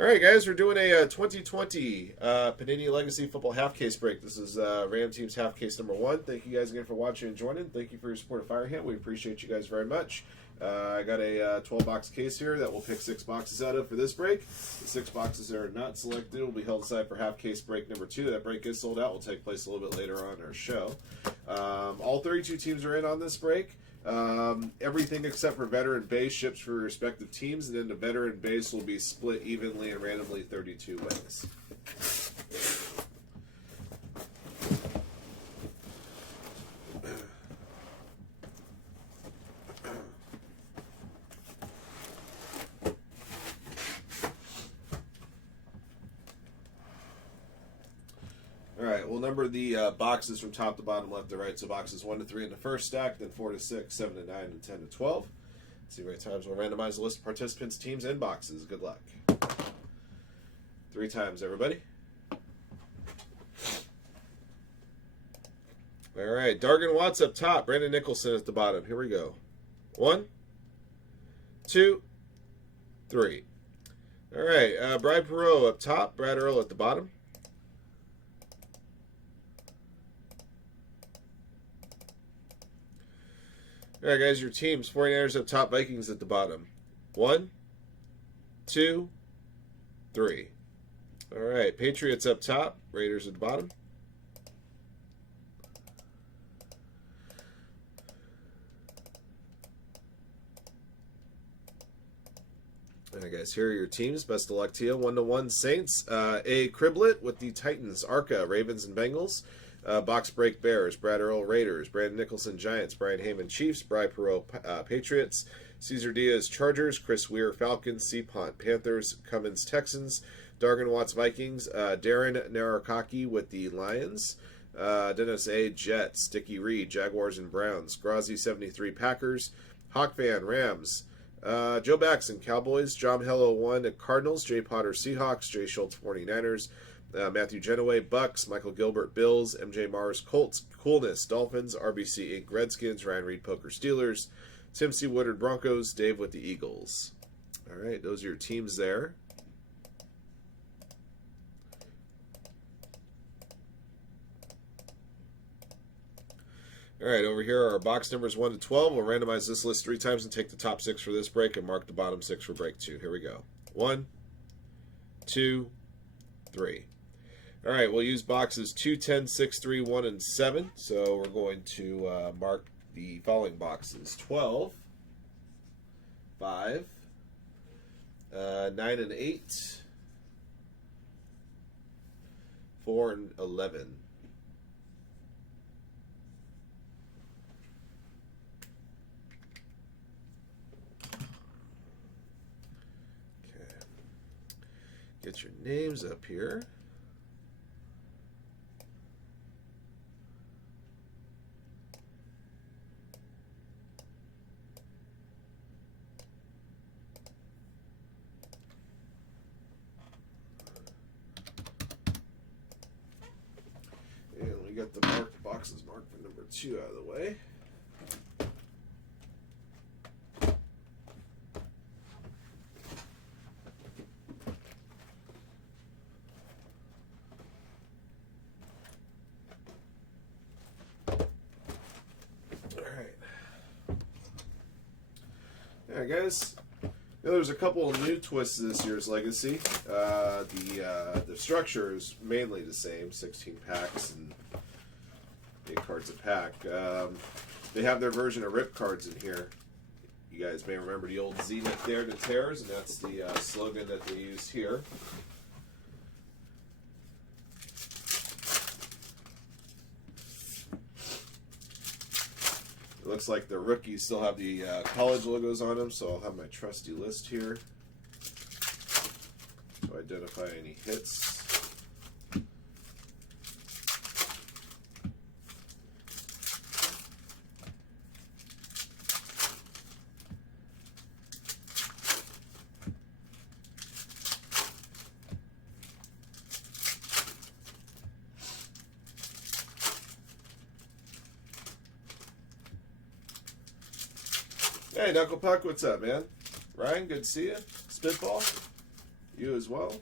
All right, guys, we're doing a 2020 Panini Legacy Football half case break. This is Ram Team's half case number 1. Thank you guys again for watching and joining. Thank you for your support of Firehand. We appreciate you guys very much. I got a 12-box case here that we'll pick 6 boxes out of for this break. The 6 boxes that are not selected will be held aside for half case break number 2. That break is sold out. Will take place a little bit later on in our show. All 32 teams are in on this break. Everything except for veteran base ships for respective teams, and then the veteran base will be split evenly and randomly 32 ways. Alright, we'll number the boxes from top to bottom, left to right. So boxes 1 to 3 in the first stack, then 4 to 6, 7 to 9, and 10 to 12. Let's see how many times we'll randomize the list of participants, teams, and boxes. Good luck. 3 times, everybody. Alright, Dargan Watts up top, Brandon Nicholson at the bottom. Here we go. 1, 2, 3. Alright, Brad Perot up top, Brad Earl at the bottom. All right, guys, your teams. 49ers up top, Vikings at the bottom. 1, 2, 3. All right, Patriots up top, Raiders at the bottom. All right, guys, here are your teams. Best of luck to you. 1-1 Saints. A Criblet with the Titans, Arca, Ravens, and Bengals. Box Break Bears, Brad Earl Raiders, Brandon Nicholson Giants, Brian Heyman Chiefs, Bri Perot Patriots, Cesar Diaz Chargers, Chris Weir Falcons, C. Pont Panthers, Cummins Texans, Dargan Watts Vikings, Darren Narakaki with the Lions, Dennis A. Jets, Dickie Reed Jaguars and Browns, Grazi 73 Packers, Hawk Fan Rams, Joe Baxton Cowboys, John Hello 1 Cardinals, Jay Potter Seahawks, Jay Schultz 49ers, Matthew Genoway Bucks, Michael Gilbert Bills, MJ Mars Colts, Coolness Dolphins, RBC Inc. Redskins, Ryan Reed Poker Steelers, Tim C. Woodard Broncos, Dave with the Eagles. All right, those are your teams there. All right, over here are our box numbers 1 to 12. We'll randomize this list 3 times and take the top 6 for this break and mark the bottom 6 for break 2. Here we go. 1, 2, 3. All right, we'll use boxes 2, 10, 6, 3, 1, and 7. So we're going to mark the following boxes: 12, 5, 9 and 8, 4 and 11. Okay. Get your names up here. Get the boxes marked for number 2 out of the way. All right, guys. There's a couple of new twists to this year's Legacy. The structure is mainly the same, 16 packs and 8 cards a pack. They have their version of rip cards in here. You guys may remember the old Zenith Dare to Tears, and that's the slogan that they use here. It looks like the rookies still have the college logos on them, so I'll have my trusty list here to identify any hits. Hey, Knuckle Puck, what's up, man? Ryan, good to see you. Spitball, you 2 as well.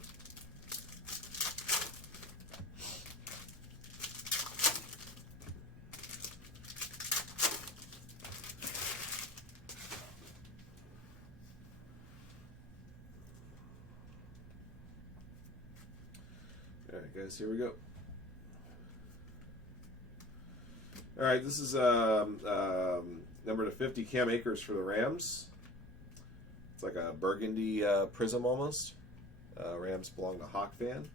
All right, guys, here we go. All right, this is number to 50, Cam Akers for the Rams. It's like a burgundy prism almost. Rams belong to Hawk Fan.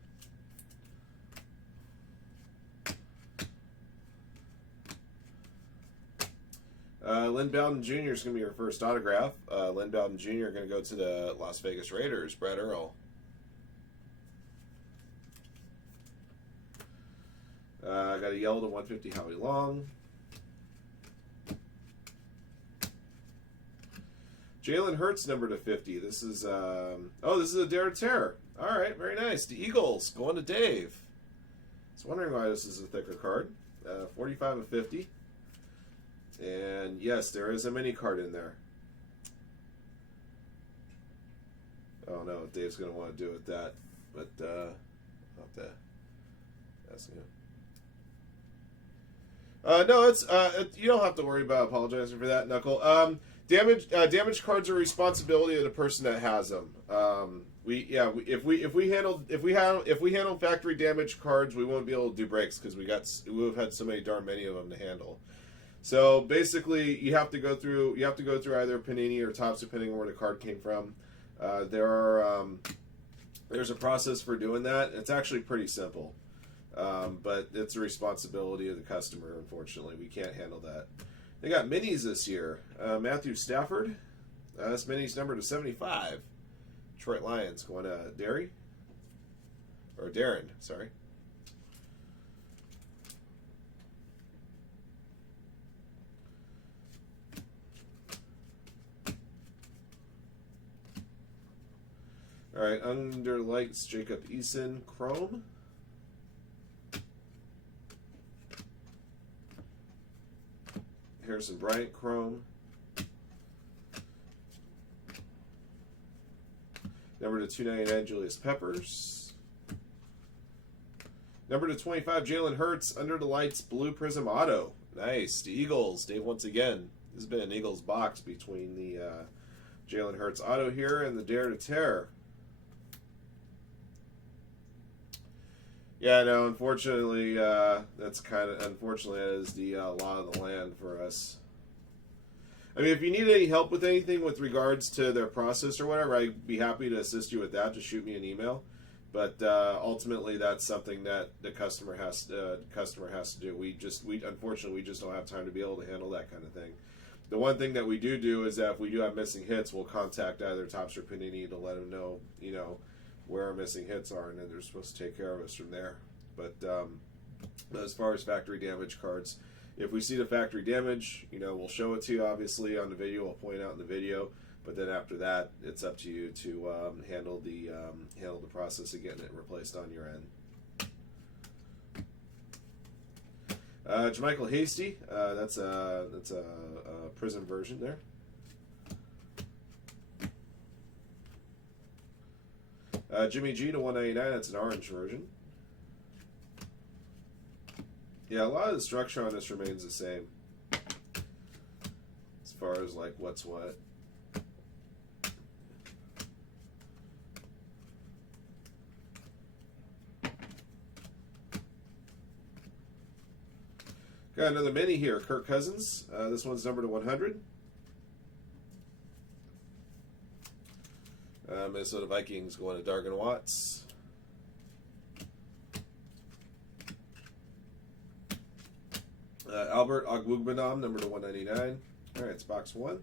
Lynn Bowden Jr. is going to be your first autograph. Lynn Bowden Jr. going to go to the Las Vegas Raiders. Brad Earl. I got a yellow to 150, Howie Long. Jalen Hurts, number to 50. This is, this is a Dare to Terror. All right, very nice. The Eagles going to Dave. I was wondering why this is a thicker card. 45 of 50. And yes, there is a mini card in there. Oh no, Dave's going to want to do with that. But, I'll have to ask him. No, it's you don't have to worry about apologizing for that, Knuckle. Damage cards are responsibility of the person that has them. If we handle factory damage cards, we won't be able to do breaks because we have had so many of them to handle. So basically, you have to go through either Panini or Topps depending on where the card came from. There's a process for doing that. It's actually pretty simple. But it's a responsibility of the customer, unfortunately. We can't handle that. They got minis this year. Matthew Stafford. This mini's number to 75. Detroit Lions going to Darren, sorry. All right, under lights, Jacob Eason, Chrome. Harrison Bryant, Chrome. Number to 299, Julius Peppers. Number to 25, Jalen Hurts, under the lights, Blue Prism Auto. Nice. The Eagles, Dave, once again. This has been an Eagles box between the Jalen Hurts Auto here and the Dare to Tear. Yeah, no, unfortunately, that is the law of the land for us. I mean, if you need any help with anything with regards to their process or whatever, I'd be happy to assist you with that. Just shoot me an email. But ultimately, that's something that the customer has to do. We unfortunately just don't have time to be able to handle that kind of thing. The one thing that we do is that if we do have missing hits, we'll contact either Topps or Panini to let them know, where our missing hits are, and then they're supposed to take care of us from there. But as far as factory damage cards, if we see the factory damage, we'll show it to you, obviously, on the video. I'll point out in the video. But then after that, it's up to you to handle the process of getting it replaced on your end. Jermichael Hasty, that's a Prism version there. Jimmy G to 199, that's an orange version. Yeah, a lot of the structure on this remains the same. As far as like what's what. Got another mini here, Kirk Cousins. This one's numbered to 100. Minnesota Vikings going to Dargan Watts. Albert Ogbugbanam, number to 199. All right, it's box one.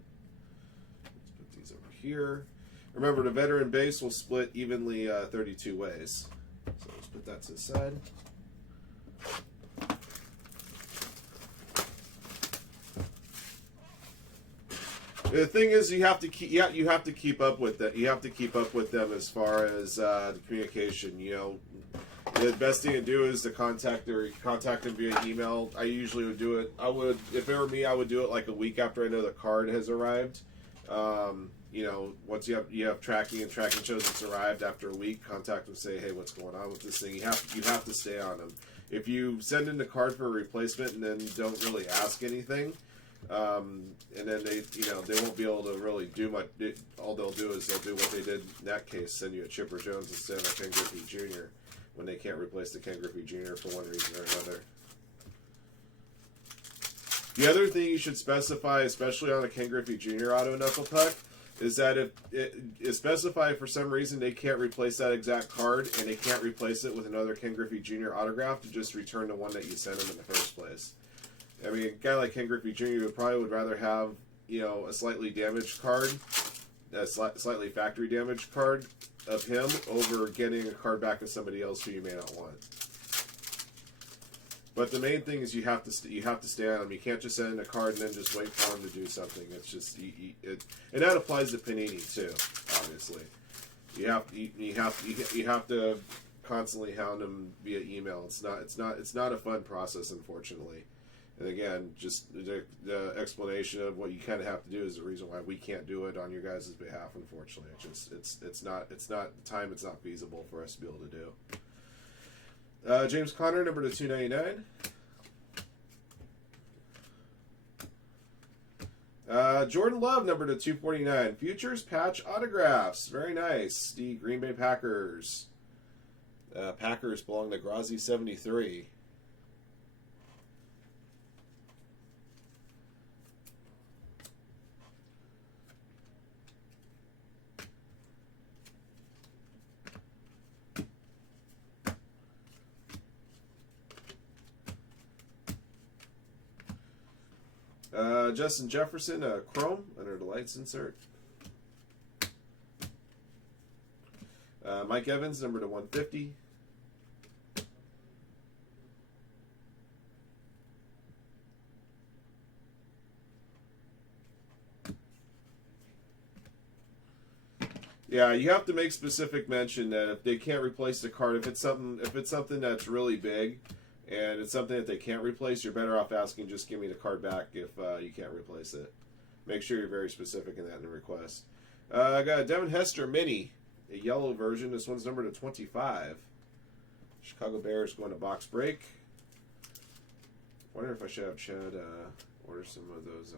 Let's put these over here. Remember, the veteran base will split evenly 32 ways. So let's put that to the side. The thing is, you have to keep up with that. You have to keep up with them as far as the communication. The best thing to do is to contact them via email. I usually would do it. If it were me, I would do it like a week after I know the card has arrived. you know, once you have tracking and tracking shows it's arrived after a week, contact them, say, hey, what's going on with this thing? You have to stay on them. If you send in the card for a replacement and then don't really ask anything, and then they won't be able to really do much. All they'll do is they'll do what they did in that case, send you a Chipper Jones instead of a Ken Griffey Jr. when they can't replace the Ken Griffey Jr. for one reason or another. The other thing you should specify, especially on a Ken Griffey Jr. auto knuckle puck, is that if it is specified for some reason they can't replace that exact card and they can't replace it with another Ken Griffey Jr. autograph, to just return the one that you sent them in the first place. I mean, a guy like Ken Griffey Jr. would rather have, you know, a slightly damaged card, a slightly factory damaged card of him over getting a card back of somebody else who you may not want. But the main thing is you have to stay on him. You can't just send in a card and then just wait for him to do something. It's just and that applies to Panini too. Obviously, you have to constantly hound him via email. It's not a fun process, unfortunately. And again, just the explanation of what you kind of have to do is the reason why we can't do it on your guys' behalf. Unfortunately, it's not feasible for us to be able to do. James Conner, number to 299. Jordan Love, number to 249. Futures patch autographs, very nice. The Green Bay Packers. Packers belong to Grazi 73. Justin Jefferson, Chrome, under the lights insert. Mike Evans, number to 150. Yeah, you have to make specific mention that if they can't replace the card, if it's something that's really big, and it's something that they can't replace, you're better off asking, just give me the card back if you can't replace it. Make sure you're very specific in that in the request. I got a Devin Hester Mini, a yellow version. This one's numbered to 25. Chicago Bears going to box break. Wonder if I should have Chad order some of those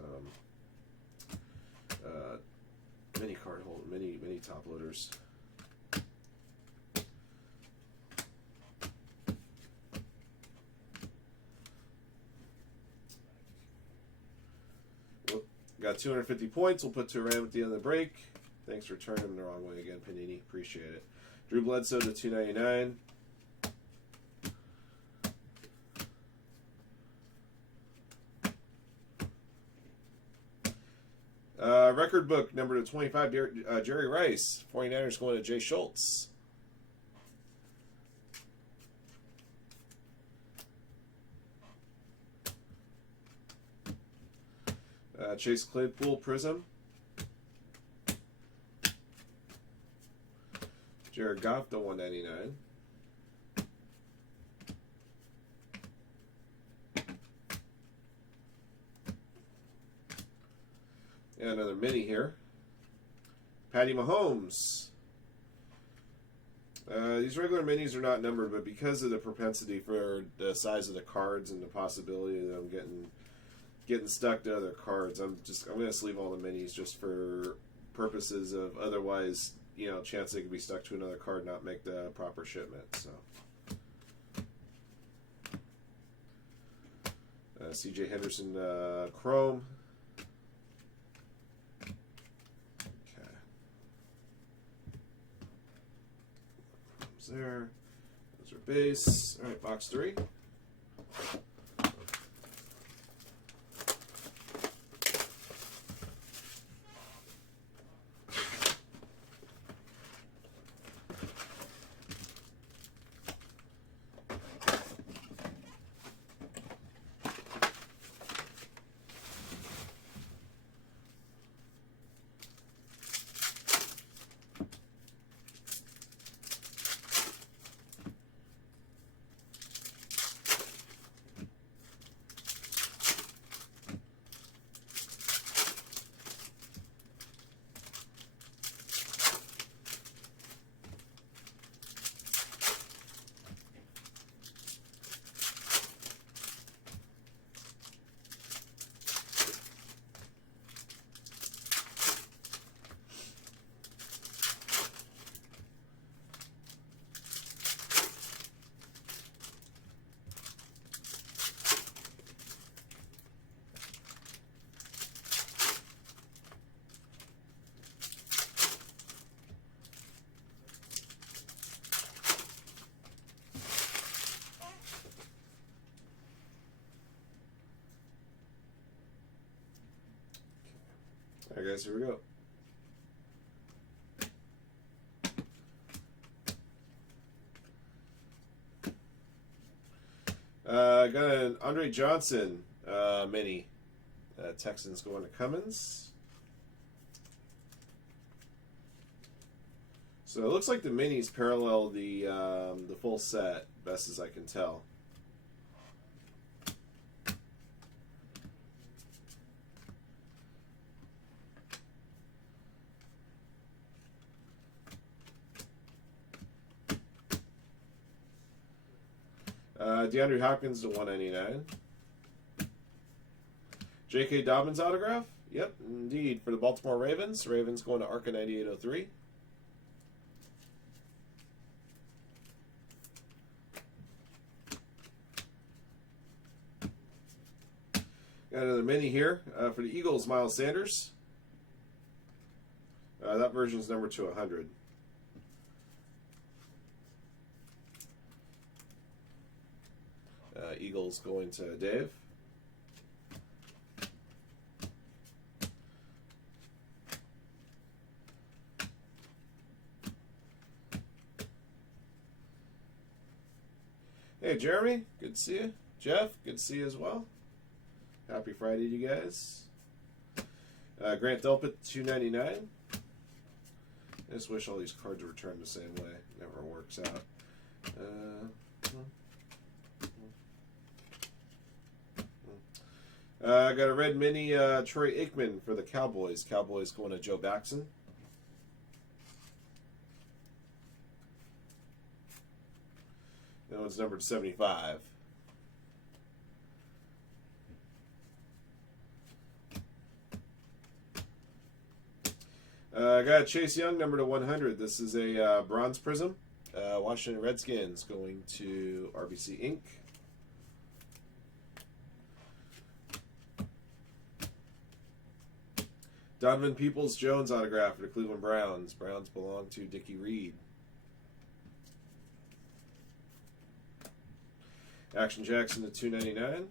mini card hold, mini top loaders. Got 250 points. We'll put to a random at the end of the break. Thanks for turning them the wrong way again, Panini. Appreciate it. Drew Bledsoe to 299. Record book number to 25. Jerry Rice. 49ers going to Jay Schultz. Chase Claypool Prism. Jared Goff to 199. And another mini here. Patty Mahomes. These regular minis are not numbered, but because of the propensity for the size of the cards and the possibility of them getting stuck to other cards, I'm going to sleeve all the minis just for purposes of otherwise, chance they could be stuck to another card, not make the proper shipment. So, C.J. Henderson Chrome. Okay, Chrome's there. Those are base. All right, box 3. Alright guys, here we go. Got an Andre Johnson mini. Texans going to Cummins. So it looks like the minis parallel the full set, best as I can tell. DeAndre Hopkins to 199. J.K. Dobbins autograph? Yep, indeed. For the Baltimore Ravens. Ravens going to Arca 9803. Got another mini here. For the Eagles, Miles Sanders. That version's number 200. Eagles going to Dave. Hey Jeremy, good to see you. Jeff, good to see you as well. Happy Friday to you guys. Grant Delpit, $2.99. I just wish all these cards were returned the same way. Never works out. I got a red mini Troy Aikman for the Cowboys. Cowboys going to Joe Baxton. That one's numbered 75. I got Chase Young, number to 100. This is a bronze prism. Washington Redskins going to RBC Inc. Donovan Peoples-Jones autograph for the Cleveland Browns. Browns belong to Dickie Reed. Action Jackson to 299.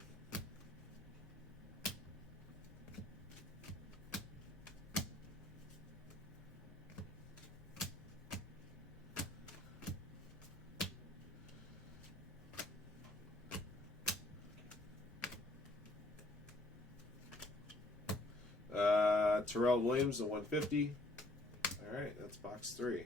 Terrell Williams to 150. All right, that's box 3.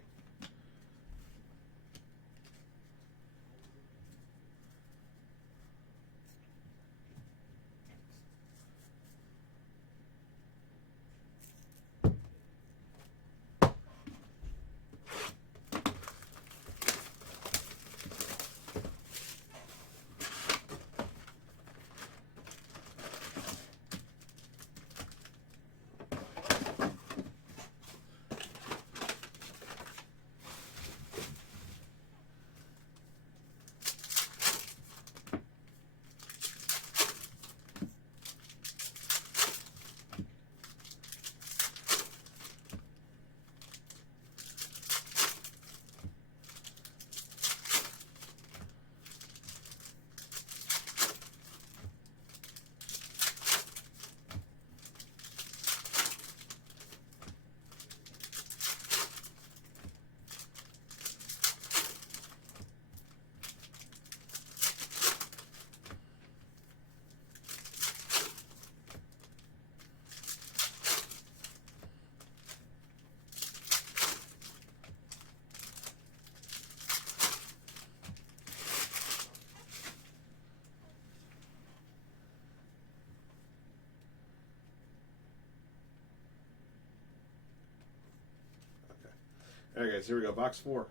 All right, guys, here we go. Box 4.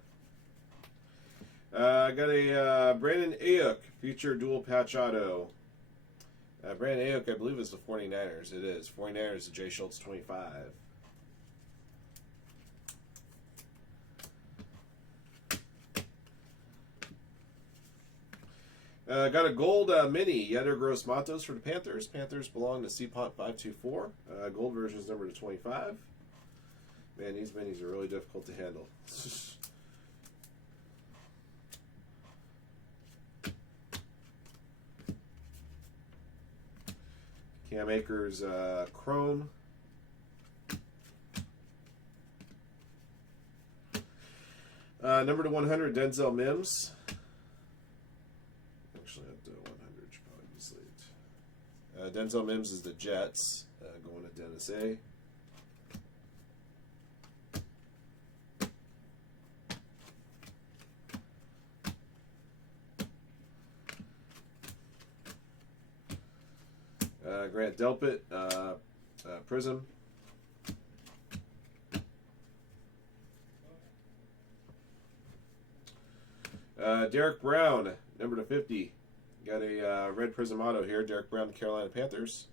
I got a Brandon Ayuk future dual patch auto. Brandon Ayuk, I believe, is the 49ers. It is. 49ers, the Jay Schultz 25. Got a gold mini Yetter Gross Matos for the Panthers. Panthers belong to CPONT 524. Gold version is number to 25. Man, these minis are really difficult to handle. Cam Akers Chrome. Number to 100, Denzel Mims. Actually, up to 100 should probably be sleeved. Denzel Mims is the Jets. Going to Dennis A. Grant Delpit, Prism. Derek Brown, number to 50. Got a red Prism auto here. Derek Brown, the Carolina Panthers.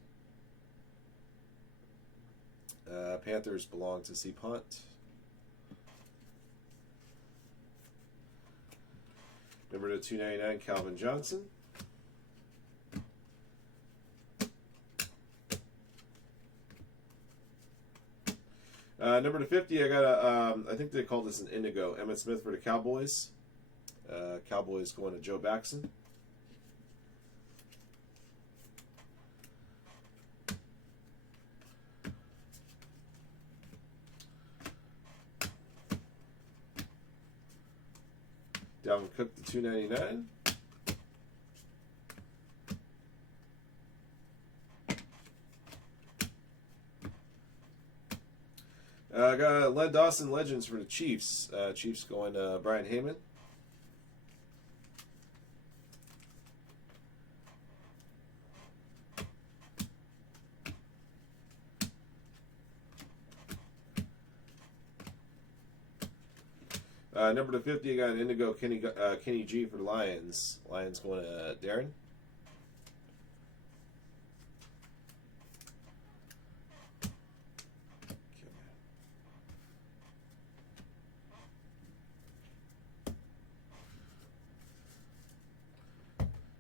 Panthers belong to C. Punt. Number to 299, Calvin Johnson. Number to 50, I got a, I think they call this an indigo. Emmitt Smith for the Cowboys. Cowboys going to Joe Baxton. Dalvin Cook to 299. I got Len Dawson Legends for the Chiefs. Chiefs going to Brian Heyman. Number to 50, I got an indigo Kenny G for the Lions. Lions going to Darren.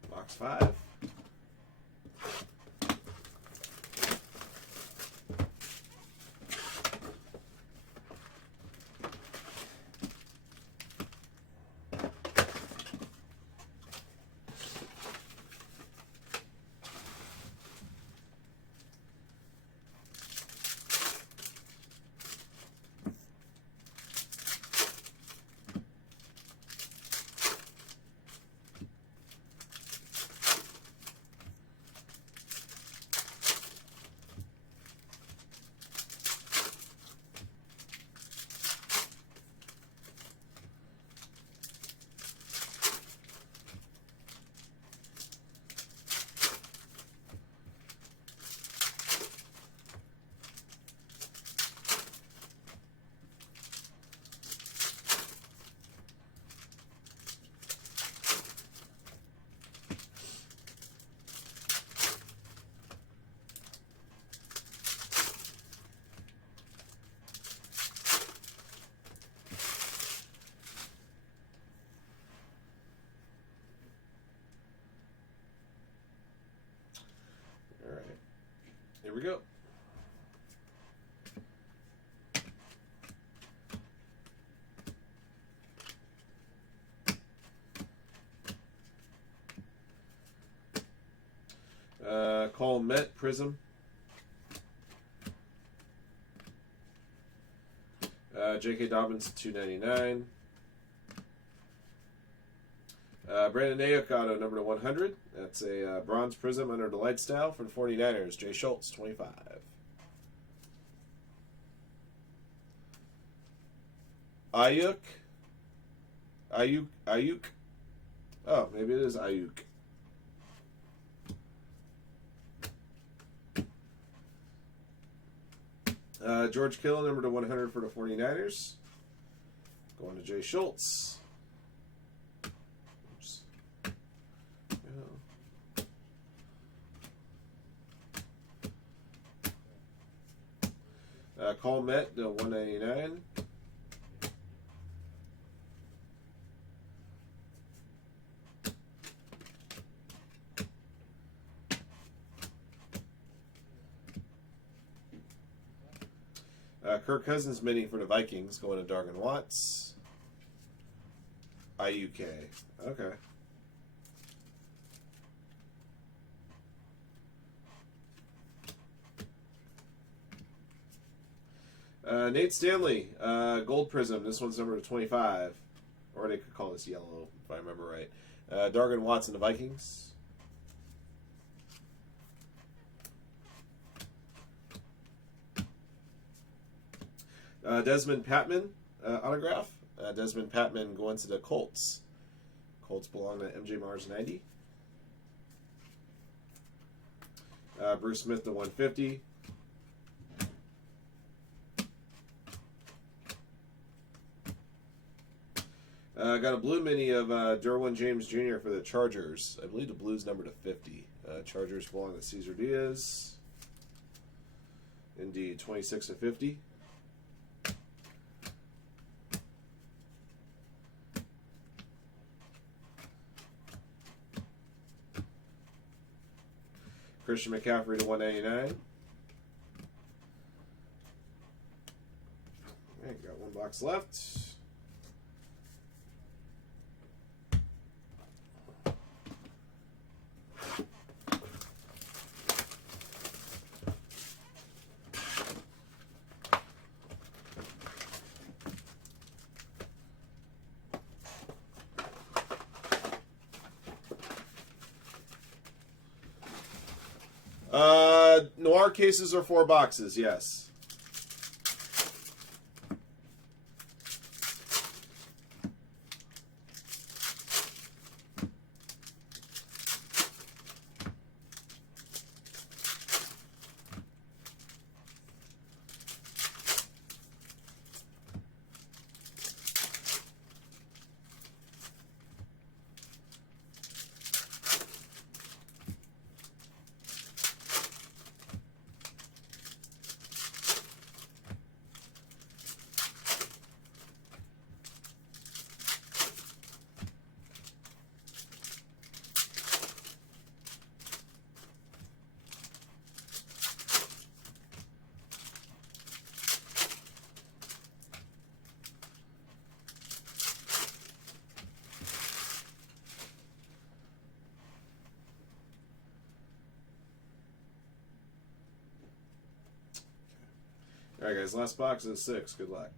Box 5. Here we go. Cole Met Prism. J.K. Dobbins $2.99. Brandon Ayuk auto number to 100. That's a bronze prism under the light style for the 49ers. Jay Schultz, 25. Ayuk. Oh, maybe it is Ayuk. George Kittle, number to 100 for the 49ers. Going to Jay Schultz. Cole Met to 199. Kirk Cousins mini for the Vikings going to Dargan Watts. IUK. Okay. Nate Stanley, Gold Prism. This one's number 25. or they could call this yellow if I remember right. Dargan Watson, the Vikings. Desmond Patman autograph. Desmond Patman going to the Colts. Colts belong to MJ Mars 90. Bruce Smith to 150. Got a blue mini of Derwin James Jr. for the Chargers. I believe the blue's number to 50. Chargers belong to Cesar Diaz. Indeed, 26 to 50. Christian McCaffrey to 199. Alright, got one box left. Noir cases are 4 boxes, yes. Alright guys, last box is 6. Good luck.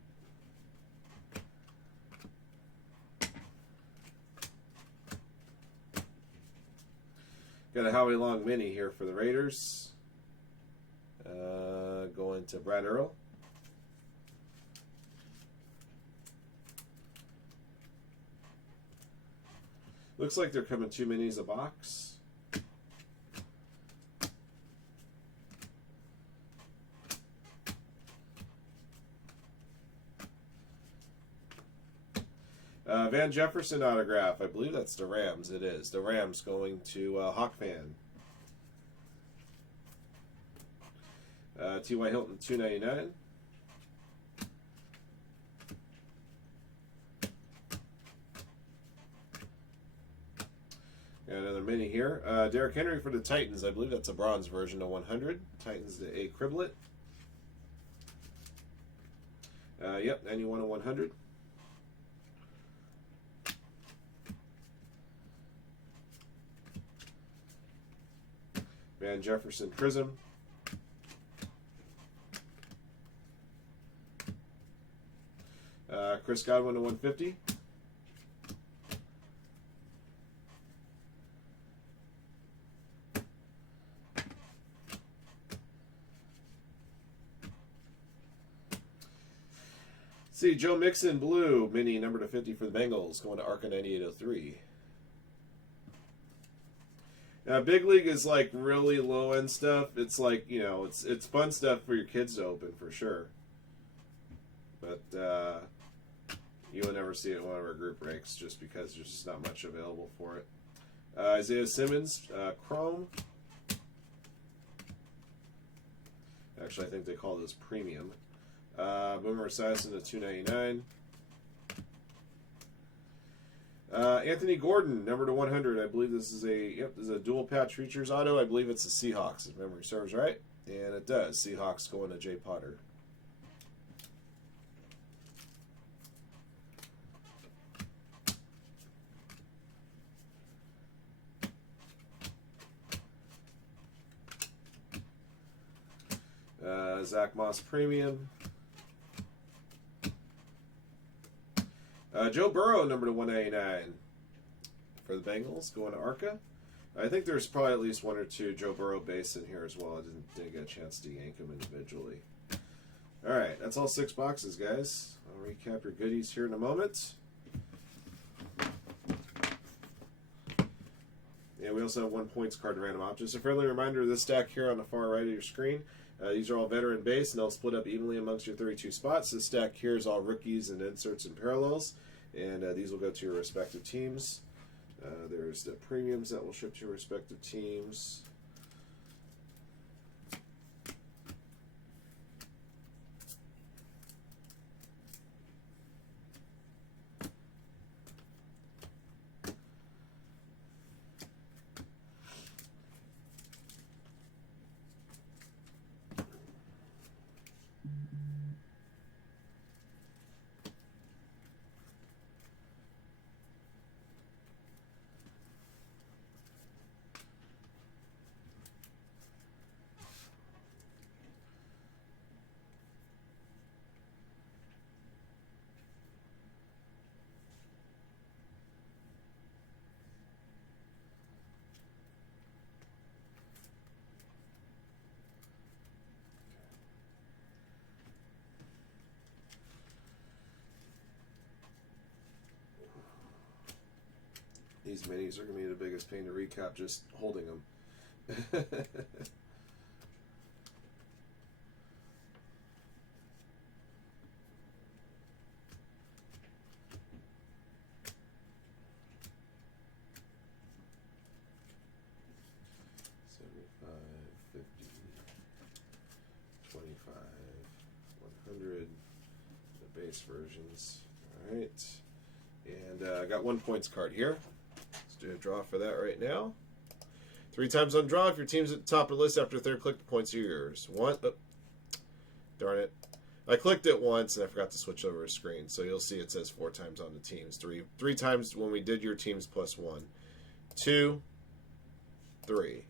Got a Howie Long mini here for the Raiders. Going to Brad Earl. Looks like they're coming 2 minis a box. Van Jefferson autograph. I believe that's the Rams. It is. The Rams going to Hawk Fan. T.Y. Hilton, $2.99. Got another mini here. Derrick Henry for the Titans. I believe that's a bronze version of 100. Titans to A. Criblet. Yep, 91 of 100. Van Jefferson Prism. Chris Godwin to 150. See, Joe Mixon blue mini number to 50 for the Bengals going to Arca 9803. Now, Big League is like really low end stuff. It's like, you know, it's fun stuff for your kids to open for sure. But you will never see it in one of our group breaks just because there's just not much available for it. Isaiah Simmons, Chrome. Actually, I think they call this Premium. Boomer Esiason to $2.99. Anthony Gordon, number to 100. I believe this is a dual patch features auto. I believe it's the Seahawks, if memory serves right. And it does. Seahawks going to Jay Potter. Zach Moss Premium. Joe Burrow, number to 199 for the Bengals, going to Arca. I think there's probably at least one or two Joe Burrow base in here as well. I didn't get a chance to yank them individually. All right, that's all 6 boxes, guys. I'll recap your goodies here in a moment. And we also have 1 points card and random options. A friendly reminder of this stack here on the far right of your screen. These are all veteran base, and they'll split up evenly amongst your 32 spots. This stack here is all rookies and inserts and parallels, and these will go to your respective teams. There's the premiums that will ship to your respective teams. These minis are going to be the biggest pain to recap just holding them. 25, 100, the base versions. All right. And I got 1 points card here. Let's do a draw for that right now. 3 times on draw. If your team's at the top of the list after the third click, the points are yours. One, oh, darn it. I clicked it once and I forgot to switch over a screen. So you'll see it says 4 times on the teams. Three times when we did your teams plus 1. 2, 3.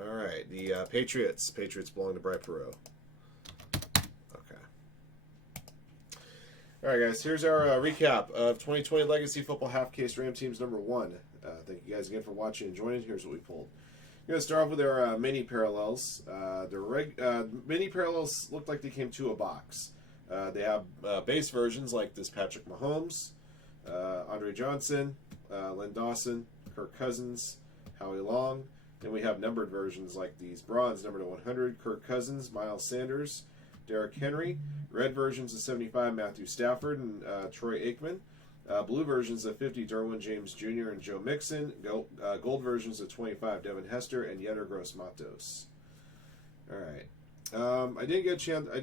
All right. The Patriots. Patriots belong to Bright Perot. Okay. All right, guys. Here's our recap of 2020 Legacy Football Half Case Ram Teams number 1. Thank you guys again for watching and joining. Here's what we pulled. We're going to start off with our mini parallels. The mini parallels look like they came to a box. They have base versions like this Patrick Mahomes, Andre Johnson, Len Dawson, Kirk Cousins, Howie Long. Then we have numbered versions like these bronze number to 100, Kirk Cousins, Miles Sanders, Derrick Henry. Red versions of 75, Matthew Stafford and Troy Aikman. Blue versions of 50, Derwin James Jr. and Joe Mixon. Gold versions of 25, Devin Hester and Yetur Gross-Matos. All right. I didn't get a chance. I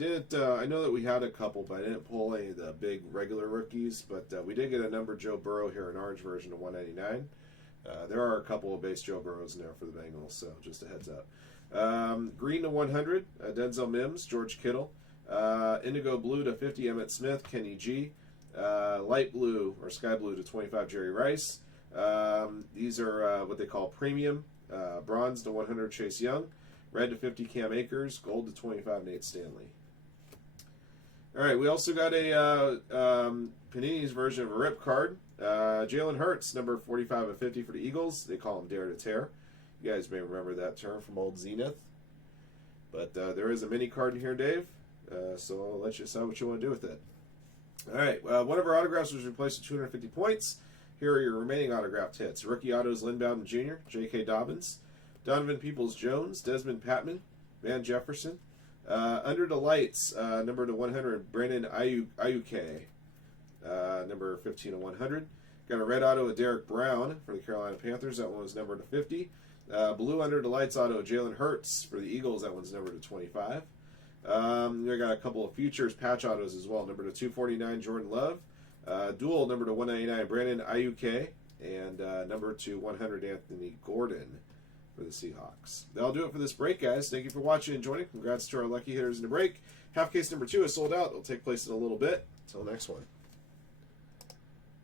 know that we had a couple, but I didn't pull any of the big regular rookies. But we did get a number Joe Burrow here, an orange version of 199. There are a couple of base Joe Burrows in there for the Bengals, so just a heads up. Green to 100, Denzel Mims, George Kittle. Indigo blue to 50, Emmitt Smith, Kenny G. Light blue or sky blue to 25, Jerry Rice. These are what they call premium. Bronze to 100, Chase Young. Red to 50, Cam Akers. Gold to 25, Nate Stanley. All right, we also got a Panini's version of a rip card. Jalen Hurts, number 45 of 50 for the Eagles. They call him Dare to Tear. You guys may remember that term from old Zenith. But there is a mini card in here, Dave. So I'll let you decide what you want to do with it. All right, one of our autographs was replaced with 250 points. Here are your remaining autographed hits. Rookie autos, Lynn Bowden Jr., J.K. Dobbins, Donovan Peoples-Jones, Desmond Patman, Van Jefferson. Under the lights, number to 100, Brandon Ayuke, number 15 to 100. Got a red auto of Derek Brown for the Carolina Panthers. That one was numbered to 50. Blue under the lights auto, Jalen Hurts for the Eagles. That one's numbered to 25. We got a couple of futures patch autos as well. Number to 249, Jordan Love. Dual number to 199, Brandon Ayuke. And number to 100, Anthony Gordon for the Seahawks. That'll do it for this break, guys. Thank you for watching and joining. Congrats to our lucky hitters in the break. Half case number 2 is sold out. It'll take place in a little bit. Until next one.